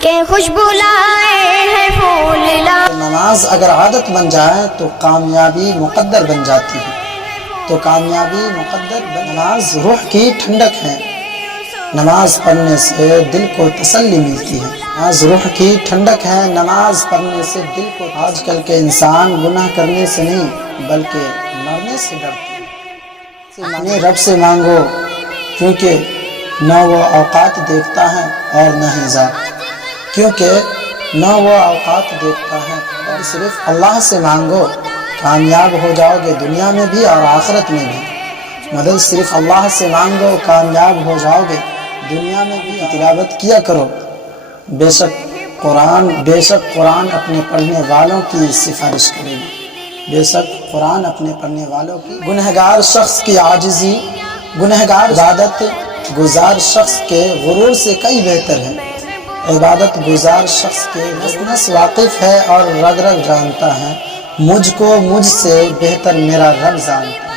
کہ خوشبو لائے ہیں پھول لائے. نماز اگر عادت بن جائے تو کامیابی مقدر بن جاتی ہے. تو کامیابی مقدر نماز روح کی ٹھنڈک ہے. نماز پڑھنے سے دل کو تسلی ملتی ہے. نماز روح کی ٹھنڈک ہے. نماز پڑھنے سے دل کو. آج کل کے انسان گناہ کرنے سے نہیں بلکہ مرنے سے ڈرتے ہیں. رب سے مانگو کیونکہ نہ وہ اوقات دیکھتا ہے اور نہ ہی ذات. کیونکہ نہ وہ اوقات دیکھتا ہے. صرف اللہ سے مانگو کامیاب ہو جاؤ گے دنیا میں بھی اور آخرت میں بھی. مدد صرف اللہ سے مانگو کامیاب ہو جاؤ گے دنیا میں بھی. تلاوت کیا کرو. بے شک قرآن اپنے پڑھنے والوں کی سفارش کرے گی. بے شک قرآن اپنے پڑھنے والوں کی. گنہگار شخص کی عاجزی گنہگار عبادت گزار شخص کے غرور سے کئی بہتر ہے. عبادت گزار شخص کے نس واقف ہے اور رگ رگ جانتا ہے. مجھ کو مجھ سے بہتر میرا رب جانتا ہے.